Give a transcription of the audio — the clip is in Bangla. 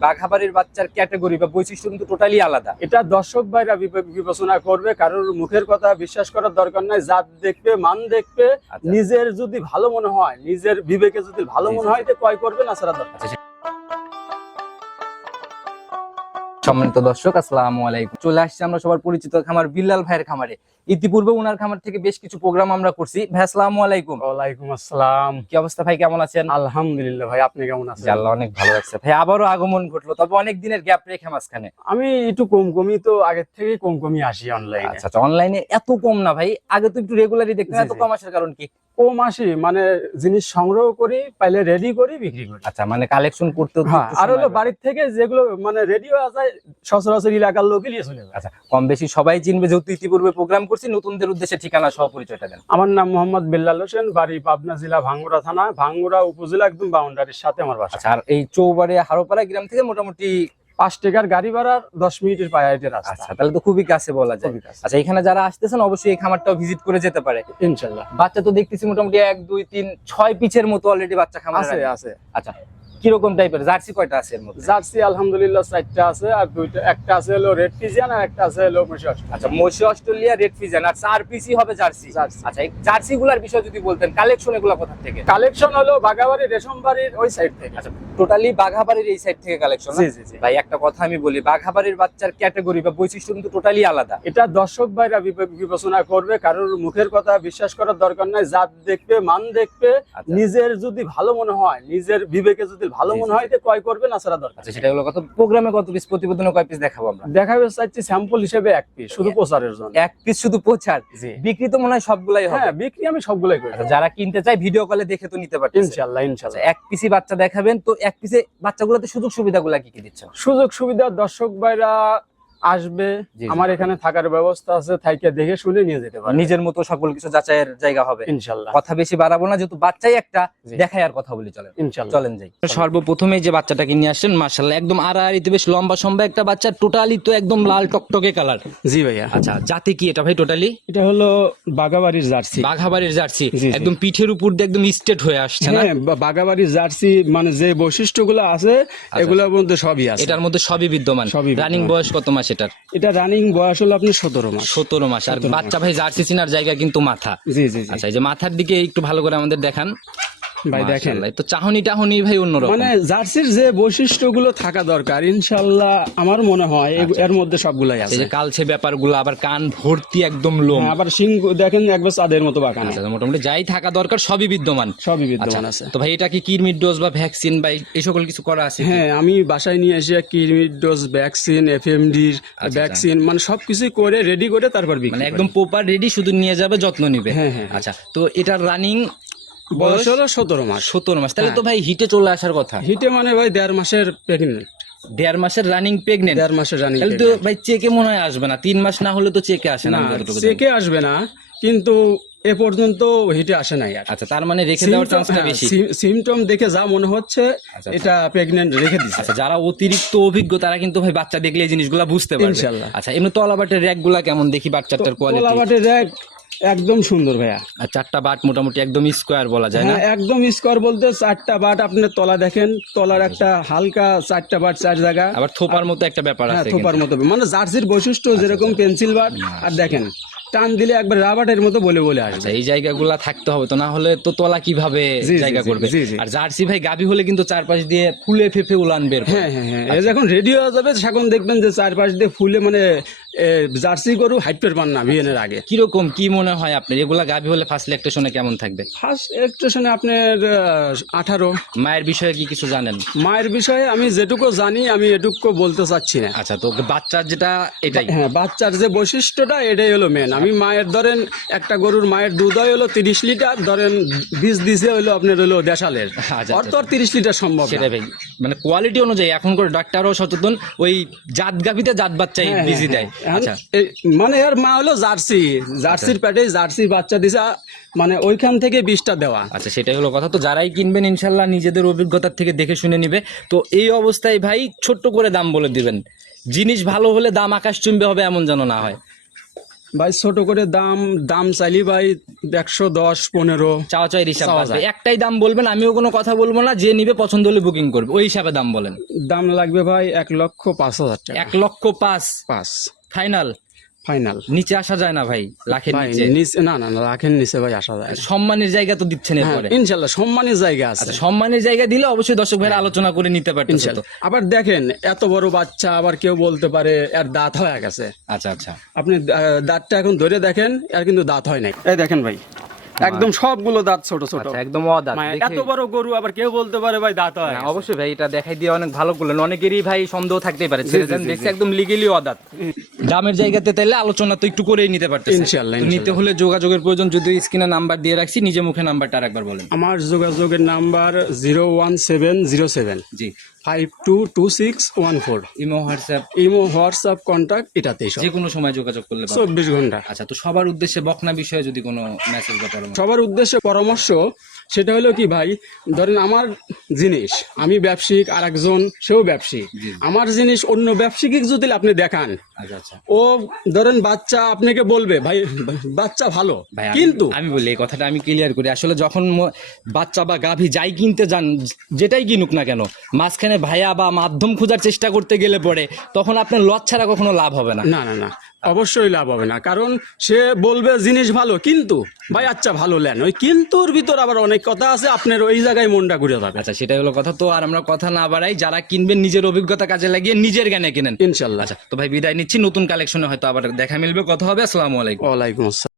বাঘাবাড়ির বাচ্চার ক্যাটাগরি বা বৈশিষ্ট্য কিন্তু টোটালি আলাদা। এটা দর্শক ভাইরা বিবে- বিবেচনা করবে কারোর মুখের কথা বিশ্বাস করার দরকার নাই জাত দেখবে মান দেখবে আচ্ছা। নিজের যদি ভালো মনে হয় নিজের বিবেকে যদি ভালো মনে হয় তো ক্রয় করবে না সারা দরকার। সম্মানিত দর্শক আসসালামু আলাইকুম। চলে আসছে আমরা সবার পরিচিত খামার বিল্লাল ভাইয়ের খামারে। ইতিপূর্বে উনার খামার থেকে বেশ কিছু প্রোগ্রাম আমরা করছি। ভাই আসসালামু আলাইকুম। ওয়ালাইকুম আসসালাম। কি অবস্থা ভাই কেমন আছেন? আলহামদুলিল্লাহ ভাই আপনি কেমন আছেন? আল্লাহ অনেক ভালো লাগছে। ভাই আবারও আগমন ঘটলো তবে অনেক দিনের গ্যাপ রেখে মাঝখানে। আমি একটু কম কমই তো আগের থেকে কম কমই আসি অনলাইনে আচ্ছা আচ্ছা অনলাইনে এত কম না ভাই। আগে তো একটু রেগুলারই দেখতেন এত কম আসার কারণ কি? কম আসি মানে জিনিস সংগ্রহ করি পাইলে রেডি করি বিক্রি করি। আচ্ছা মানে কালেকশন করতে হ্যাঁ আর হলো বাড়ির থেকে যেগুলো মানে রেডি হয়ে যায় সচরাচর এলাকার লোকই নিয়ে চলে আচ্ছা কম বেশি সবাই চিনবে যেহেতু ইতিপূর্বে প্রোগ্রাম করছি নতুনদের উদ্দেশ্যে ঠিকানা সহ পরিচয়টা দেন। আমার নাম মোহাম্মদ বেল্লাল হোসেন বাড়ি পাবনা জেলা ভাঙ্গুড়া থানা ভাঙ্গুড়া উপজেলা একদম বাউন্ডারির সাথে আমার বাসা। আচ্ছা আর এই চৌবাড়ে হারোপাড়া গ্রাম থেকে মোটামুটি পাঁচ টাকার গাড়ি ভাড়া দশ মিনিটের পায়ে আচ্ছা তাহলে তো খুবই কাছে বলা যায়। আচ্ছা এখানে যারা আসতেছেন অবশ্যই এই খামারটাও ভিজিট করে যেতে পারে। ইনশাল্লাহ। বাচ্চা তো দেখতেছি মোটামুটি এক দুই তিন ছয় পিচের মতো অলরেডি বাচ্চা খামার আছে আছে। আচ্ছা কীরকম টাইপের জার্সি কয়টা আছে এর মধ্যে? জার্সি আলহামদুলিল্লাহ চারটা আছে আর দুইটা একটা আছে হলো রেড পিজিয়ান আর একটা আছে হলো আচ্ছা মসি অস্ট্রেলিয়া রেড ফিজান আর চার পিসি হবে জার্সি। আচ্ছা এই জার্সি গুলার বিষয় যদি বলতেন কালেকশন এগুলা কোথা থেকে? কালেকশন হলো বাগাবাড়ি রেশম বাড়ির ওই সাইড থেকে। আচ্ছা টোটালি বাঘাবাড়ির এই সাইড থেকে কালেকশন জি জি ভাই একটা কথা আমি বলি বাঘাবাড়ির বাচ্চার ক্যাটাগরি বা বৈশিষ্ট্য কিন্তু টোটালি আলাদা। এটা দর্শক ভাইরা বিবে- বিবেচনা করবে কারোর মুখের কথা বিশ্বাস করার দরকার নাই জাত দেখবে মান দেখবে আচ্ছা। নিজের যদি ভালো মনে হয় নিজের বিবেকে যদি ভালো মনে হয় ক্রয় করবে না ছাড়া দরকার আচ্ছা সেটা হলো কত? প্রোগ্রামে কত পিস প্রতিবেদনে কয় পিস দেখাবো আমরা? দেখাবে স্যাম্পল হিসেবে এক পিস শুধু প্রচারের জন্য। এক পিস শুধু প্রচার? বিক্রি তো মনে হয় সবগুলাই হবে। হ্যাঁ বিক্রি আমি সবগুলাই করি। আচ্ছা যারা কিনতে চায় ভিডিও কলে দেখে তো নিতে পারবে ইনশাল্লাহ ইনশাআল্লাহ। এক পিসি বাচ্চা দেখাবেন তো এক পিসে বাচ্চাগুলোতে সুযোগ সুবিধাগুলো কি কি দিচ্ছেন সুযোগ সুবিধা দর্শক ভাইরা আসবে। আমার এখানে থাকার ব্যবস্থা আছে থাইকে দেখে শুনে নিয়ে যেতে পারে নিজের মতো সকল কিছু যাচাইয়ের জায়গা হবে। ইনশাল্লাহ। কথা বেশি বাড়াবো না যেহেতু বাচ্চাই একটা। দেখাই আর কথা বলি চলেন। ইনশাল্লাহ। চলেন যাই। সর্বপ্রথমে যে বাচ্চাটাকে নিয়ে আসছেন মার্শাল্লাহ একদম আড়াআড়িতে বেশ লম্বা সম্ভব একটা বাচ্চা টোটালি তো একদম লাল টকটকে কালার জি ভাইয়া। আচ্ছা জাতি কি এটা ভাই টোটালি এটা হলো বাগাবাড়ির জার্সি। বাঘাবাড়ির জার্সি। একদম পিঠের উপর দিয়ে একদম স্টেট হয়ে আসছে না? হ্যাঁ বাগাবাড়ির জার্সি মানে যে বৈশিষ্ট্যগুলো আছে এগুলোর মধ্যে সবই আছে। এটার মধ্যে সবই বিদ্যমান। সবই বিদ্যমান। রানিং বয়স কত মাস এটার এটা রানিং বয়স হলো আপনি সতেরো মাস। সতেরো মাস। আর বাচ্চা ভাই জার্সি চিনার জায়গা কিন্তু মাথা। জি জি জি। আচ্ছা এই যে মাথার দিকে একটু ভালো করে আমাদের দেখান। ভাই দেখেন। তো চাহনি টাহনি ভাই অন্যরকম। মানে জার্সির যে বৈশিষ্ট্যগুলো থাকা দরকার ইনশাল্লাহ আমার মনে হয় আচ্ছা। এর মধ্যে সবগুলাই এই আছে। কালছে ব্যাপারগুলো আবার কান ভর্তি একদম লোম। হ্যাঁ, আবার সিং দেখেন একবার চাঁদের মতো আচ্ছা মোটামুটি যাই থাকা দরকার সবই বিদ্যমান। সবই আচ্ছা বিদ্যমান আছে। তো ভাই এটা কি কিরমির ডোজ বা ভ্যাকসিন বা এই সকল কিছু করা আছে হ্যাঁ আমি বাসায় নিয়ে এসে কিডনির ডোজ ভ্যাকসিন এফএমডির আচ্ছা। ভ্যাকসিন মানে সবকিছু করে রেডি করে তারপর মানে একদম প্রপার রেডি শুধু নিয়ে যাবে যত্ন নিবে। হ্যাঁ, হ্যাঁ, আচ্ছা তো এটা রানিং বয়স? হলো সতেরো মাস। সতেরো মাস। তাহলে তো হ্যাঁ। ভাই হিটে চলে আসার কথা। হিটে মানে ভাই দেড় মাসের প্রেগনেন্ট দেড় মাসের রানিং প্রেগনেন্ট দেড় মাসের রানিং তাহলে তো ভাই চেকে মনে হয় আসবে না। তিন মাস না হলে তো চেকে আসে না। চেকে আসবে না কিন্তু এ পর্যন্ত হিটে আসে নাই আর। আচ্ছা তার মানে রেখে দেওয়ার চান্সটা বেশি। সিমটম দেখে যা মনে হচ্ছে আচ্ছা, এটা প্রেগনেন্ট রেখে দিচ্ছে আচ্ছা যারা অতিরিক্ত অভিজ্ঞ তারা কিন্তু ভাই বাচ্চা দেখলে এই জিনিসগুলো বুঝতে পারবে। ইনশাল্লাহ। আচ্ছা এমনি তলাবাটের র্যাকগুলা কেমন? দেখি বাচ্চাটার কোয়ালিটি কোলাবাটের র্যাক একদম সুন্দর ভাইয়া। আর চারটা বাট মোটামুটি একদম স্কোয়ার বলা যায় না? হ্যাঁ একদম স্কোয়ার বলতে চারটা বাট আপনার তলা দেখেন তলার একটা হালকা চারটা বাট চার জায়গা। আবার থোপার মতো একটা ব্যাপার হ্যাঁ আছে থোপার মতো। মানে জার্সির বৈশিষ্ট্য যেরকম পেন্সিল বাট আর দেখেন টান দিলে একবার রাবারের মতো বলে বলে আসবে। আচ্ছা এই জায়গাগুলা থাকতে হবে তো না হলে তো তলা কীভাবে জায়গা করবে। আর জার্সি ভাই গাবি হলে কিন্তু চারপাশ দিয়ে ফুলে ফেপে উলান বের হ্যাঁ হ্যাঁ হ্যাঁ। এই যখন রেডি হয়ে যাবে তখন দেখবেন যে চারপাশ দিয়ে ফুলে মানে জার্সি গরু হাইট পান না বিয়েনের আগে। কীরকম কি মনে হয় আপনার? এগুলা গাভী হলে ফার্স্ট ল্যাকটেশনে কেমন থাকবে? ফার্স্ট ইলেকট্রেশনে আপনার আঠারো। মায়ের বিষয়ে কি কিছু জানেন? মায়ের বিষয়ে আমি যেটুকু জানি আমি এটুকু বলতে চাচ্ছি না। আচ্ছা তো বাচ্চার যেটা এটাই। হ্যাঁ বাচ্চার যে বৈশিষ্ট্যটা এটাই হলো মেন আমি মায়ের ধরেন একটা গরুর মায়ের দুধ হয় হলো তিরিশ লিটার ধরেন বীজ দিছে হলো আপনার হলো দেশালের। আচ্ছা, অর তো আর তিরিশ লিটার সম্ভব না। সেটাই ভাই। মানে কোয়ালিটি অনুযায়ী এখন করে ডাক্তারও সচেতন ওই জাত গাভিতে জাত বাচ্চাই হ্যাঁ, বিজি হ্যাঁ, দেয় হ্যাঁ। আচ্ছা এই মানে এর মা হলো জার্সি জার্সির পেটে জার্সি বাচ্চা দিছে মানে ওইখান থেকে বিষটা দেওয়া। আচ্ছা সেটাই হলো কথা। তো যারাই কিনবেন ইনশাল্লাহ নিজেদের অভিজ্ঞতার থেকে দেখে শুনে নিবে। তো এই অবস্থায় ভাই ছোট্ট করে দাম বলে দিবেন। জিনিস ভালো হলে দাম আকাশ চুম্বে হবে এমন যেন না হয়। ভাই ছোট করে দাম দাম চাইলি ভাই একশো দশ পনেরো। চাওয়া চাই হিসাব একটাই দাম বলবেন আমিও কোনো কথা বলব না। যে নিবে পছন্দ হলে বুকিং করবে। ওই হিসাবে দাম বলেন। দাম লাগবে ভাই এক লক্ষ পাঁচ হাজার টাকা। এক লক্ষ পাঁচ। পাঁচ। ফাইনাল? ফাইনাল। নিচে আসা যায় না ভাই লাখের নিচে। নিচে না না না লাখের নিচে ভাই আসা যায় না। সম্মানের জায়গা তো দিচ্ছেন না এরপরে। ইনশাআল্লাহ সম্মানের জায়গা আছে। আচ্ছা সম্মানের জায়গা দিলে অবশ্যই দর্শক ভাই আলোচনা করে নিতে পারতেন ইনশাআল্লাহ আবার দেখেন এত বড় বাচ্চা আবার কেউ বলতে পারে এর দাঁত হয়ে গেছে। আচ্ছা আচ্ছা। আপনি দাঁতটা এখন ধরে দেখেন আর কিন্তু দাঁত হয় নাই। এই দেখেন ভাই। একদম সবগুলো দাঁত ছোট ছোট। আচ্ছা একদম অদাত। এত বড় গরু আবার কেউ বলতে পারে ভাই দাঁত হয়। হ্যাঁ, অবশ্যই ভাই এটা দেখাই দিয়ে অনেক ভালো করলেন। অনেকেরই ভাই সন্দেহ থাকতেই পারে দেখছে একদম লিগেলি অদাত। দামের জায়গাতে তাইলে আলোচনা তো একটু করেই নিতে পারতেছে। ইনশাল্লাহ, নিতে হলে যোগাযোগের প্রয়োজন যদি স্ক্রিনে নাম্বার দিয়ে রাখছি নিজে মুখে নাম্বারটা আরেকবার বলেন। আমার যোগাযোগের number zero one seven zero seven. জি। Five two two six one four imo WhatsApp imo WhatsApp contact এটাতেই সব। যে কোনো সময় যোগাযোগ করলে পাবেন। চব্বিশ ঘণ্টা। আচ্ছা তো সবার উদ্দেশ্যে বকনা বিষয়ে যদি কোনো মেসেজ বা পরামর্শ সবার উদ্দেশ্যে পরামর্শ সেটা হলো কি ভাই ধরেন আমার জিনিস আমি ব্যবসায়িক আর একজন সেও ব্যবসায়িক। আমার জিনিস অন্য ব্যবসায়িক যদি আপনি দেখান আচ্ছা আচ্ছা। ও ধরেন বাচ্চা আপনাকে বলবে ভাই বাচ্চা ভালো। কিন্তু আমি বলি এই কথাটা আমি ক্লিয়ার করি। আসলে যখন বাচ্চা বা গাভী যাই কিনতে যান যেটাই কিনুক না কেন মাঝখানে ভাইয়া বা মাধ্যম খোঁজার চেষ্টা করতে গেলে পরে তখন আপনার লজ ছাড়া কখনো লাভ হবে না। না না না। অবশ্যই লাভ হবে না। কারণ সে বলবে জিনিস ভালো কিন্তু ভাই আচ্ছা ভালো লেন। ওই কিন্তুর ভিতর আবার অনেক কথা আছে আপনার ওই জায়গায় মনটা ঘুরে যাবে। আচ্ছা সেটাই হলো কথা। তো আর আমরা কথা না বাড়াই যারা কিনবেন নিজের অভিজ্ঞতা কাজে লাগিয়ে নিজের জ্ঞানে কিনেন। ইনশাল্লাহ। আচ্ছা তো ভাই বিদায় নিচ্ছি নতুন কালেকশনে হয়তো আবার দেখা মিলবে কথা হবে আসসালামু আলাইকুম। ওয়ালাইকুম আসসালাম।